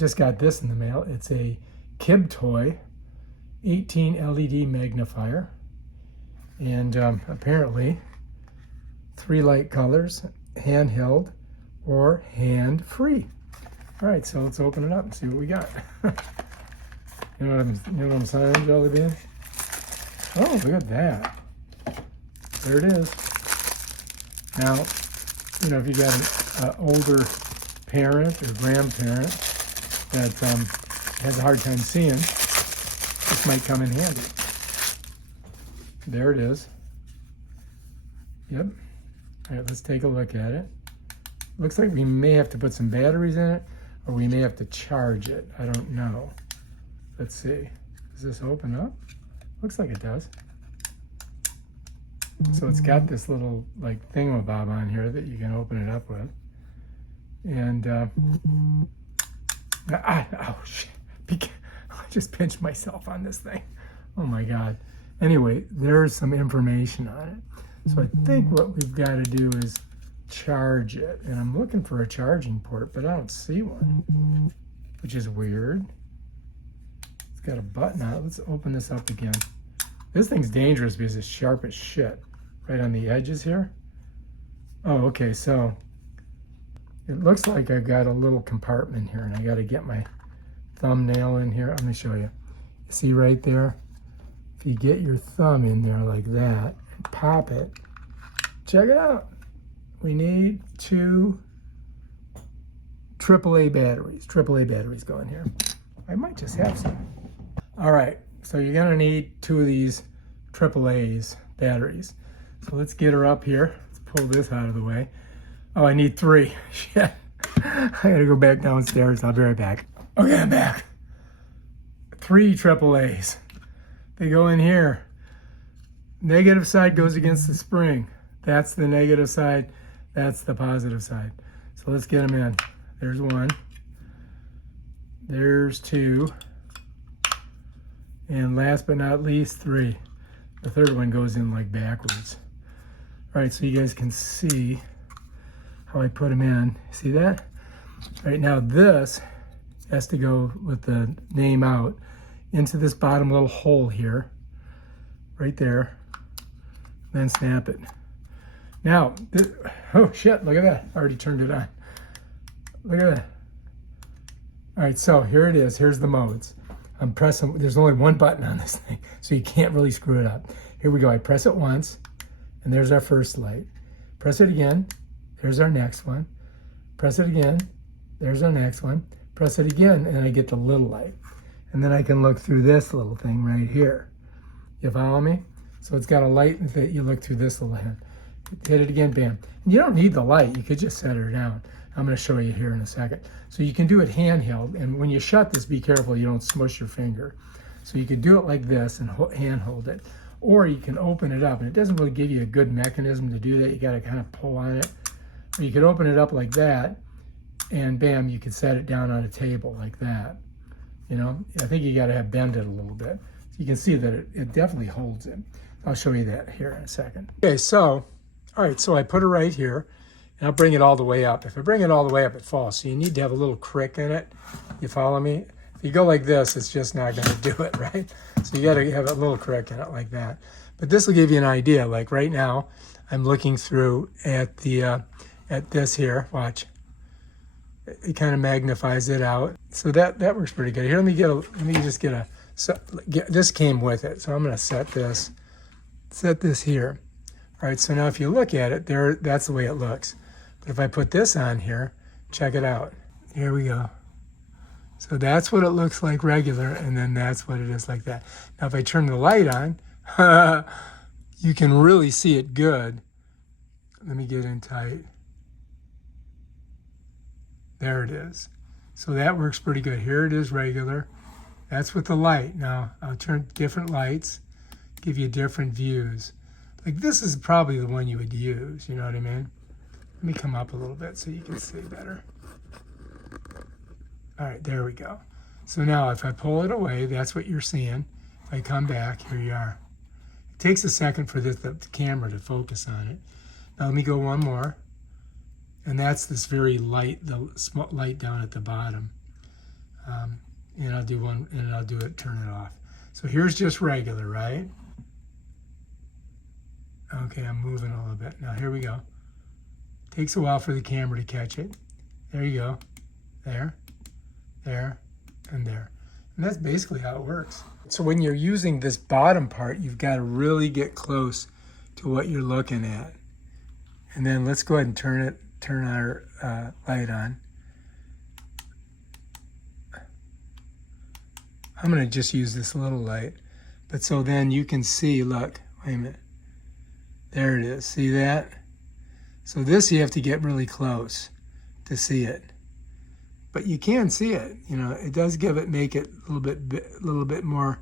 just got this in the mail. It's a Kibtoy 18 LED magnifier. And apparently 3 light colors, handheld or hand-free. All right, so let's open it up and see what we got. You know what I'm saying, Jelly Bean? Oh, look at that. There it is. Now, you know, if you got an older parent or grandparent that has a hard time seeing, this might come in handy. There it is. Yep. All right, let's take a look at it. Looks like we may have to put some batteries in it, or we may have to charge it. I don't know. Let's see. Does this open up? Looks like it does. So it's got this little like thingamabob on here that you can open it up with. And oh shit! I just pinched myself on this thing. Oh my god. Anyway, there's some information on it. So I think what we've got to do is charge it. And I'm looking for a charging port, but I don't see one, which is weird. It's got a button on it. Let's open this up again. This thing's dangerous because it's sharp as shit right on the edges here. Oh, okay, so it looks like I've got a little compartment here, and I got to get my thumbnail in here. Let me show you. See right there? If you get your thumb in there like that and pop it, check it out. We need 2 AAA batteries. AAA batteries go in here. I might just have some. All right, so you're gonna need 2 of these AAA's batteries. So let's get her up here. Let's pull this out of the way. Oh, I need 3. Shit. I gotta go back downstairs. I'll be right back. Okay, I'm back. 3 AAA's. They go in here. Negative side goes against the spring. That's the negative side. That's the positive side. So let's get them in. There's 1. There's 2. And last but not least, 3. The third one goes in like backwards. All right, so you guys can see how I put them in. See that? All right, now this has to go with the name out into this bottom little hole here, right there, then snap it. Now, oh shit, look at that. I already turned it on. Look at that. All right, so here it is. Here's the modes. I'm pressing, there's only 1 button on this thing, so you can't really screw it up. Here we go. I press it once, and there's our first light. Press it again. There's our next one. Press it again. There's our next one. Press it again, and I get the little light. And then I can look through this little thing right here. You follow me? So it's got a light that you look through this little hand. Hit it again, bam. And you don't need the light. You could just set her down. I'm going to show you here in a second. So you can do it handheld. And when you shut this, be careful you don't smush your finger. So you can do it like this and hand hold it. Or you can open it up. And it doesn't really give you a good mechanism to do that. You got to kind of pull on it. Or you could open it up like that. And bam, you can set it down on a table like that. You know, I think you got to have bend it a little bit. So you can see that it definitely holds it. I'll show you that here in a second. Okay, so, all right, so I put it right here, and I'll bring it all the way up. If I bring it all the way up, it falls. So you need to have a little crick in it. You follow me? If you go like this, it's just not going to do it, right? So you got to have a little crick in it like that. But this will give you an idea. Like right now, I'm looking through at the at this here. Watch. It kind of magnifies it out. So that works pretty good. Here, let me just get this came with it. So I'm going to set this here. All right, so now if you look at it, that's the way it looks. But if I put this on here, check it out. Here we go. So that's what it looks like regular, and then that's what it is like that. Now if I turn the light on, you can really see it good. Let me get in tight. There it is. So that works pretty good. Here it is regular. That's with the light. Now I'll turn different lights, give you different views. Like this is probably the one you would use, you know what I mean? Let me come up a little bit so you can see better. All right, there we go. So now if I pull it away, that's what you're seeing. If I come back, here you are. It takes a second for the camera to focus on it. Now let me go one more. And that's this very light, the small light down at the bottom. and I'll do one, and I'll do it, turn it off. So here's just regular, right? Okay, I'm moving a little bit. Now here we go. Takes a while for the camera to catch it. There you go. There, there, and there. And that's basically how it works. So when you're using this bottom part, you've got to really get close to what you're looking at. And then let's go ahead and turn our light on. I'm going to just use this little light. But so then you can see, look, wait a minute. There it is. See that? So this you have to get really close to see it. But you can see it. You know, it does make it a little bit more,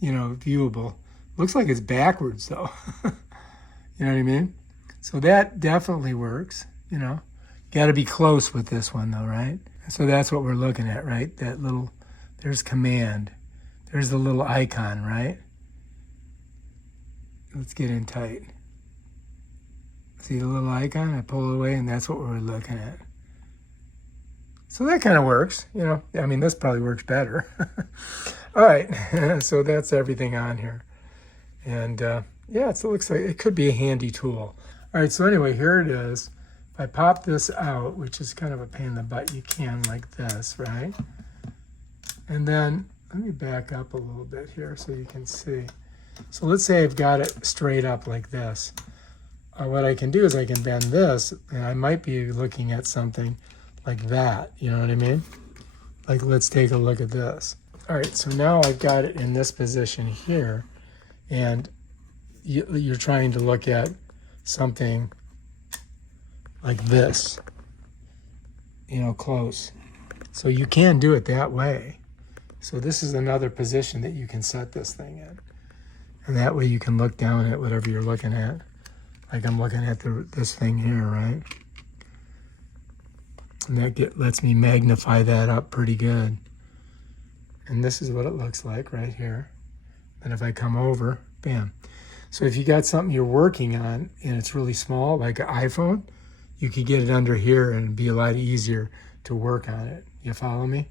you know, viewable. Looks like it's backwards though. You know what I mean? So that definitely works, you know. Got to be close with this one though, right? So that's what we're looking at, right? That little, there's command. There's the little icon, right? Let's get in tight. See the little icon? I pull it away and that's what we're looking at. So that kind of works, you know. I mean, this probably works better. All right, so that's everything on here. And yeah, it looks like it could be a handy tool. All right, so anyway, here it is. If I pop this out, which is kind of a pain in the butt, you can like this, right? And then let me back up a little bit here so you can see. So let's say I've got it straight up like this. What I can do is I can bend this, and I might be looking at something like that, you know what I mean? Like, let's take a look at this. All right, so now I've got it in this position here, and you're trying to look at something like this, you know, close. So you can do it that way. So this is another position that you can set this thing in. And that way you can look down at whatever you're looking at. Like I'm looking at this thing here, right? And that lets me magnify that up pretty good. And this is what it looks like right here. And if I come over, bam. So if you got something you're working on and it's really small, like an iPhone, you could get it under here and it'd be a lot easier to work on it. You follow me?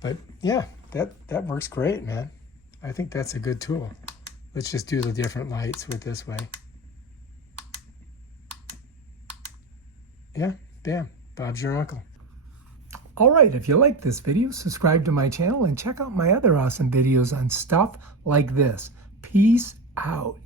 But yeah, that works great, man. I think that's a good tool. Let's just do the different lights with this way. Yeah, bam. Bob's your uncle. All right, if you like this video, subscribe to my channel and check out my other awesome videos on stuff like this. Peace out.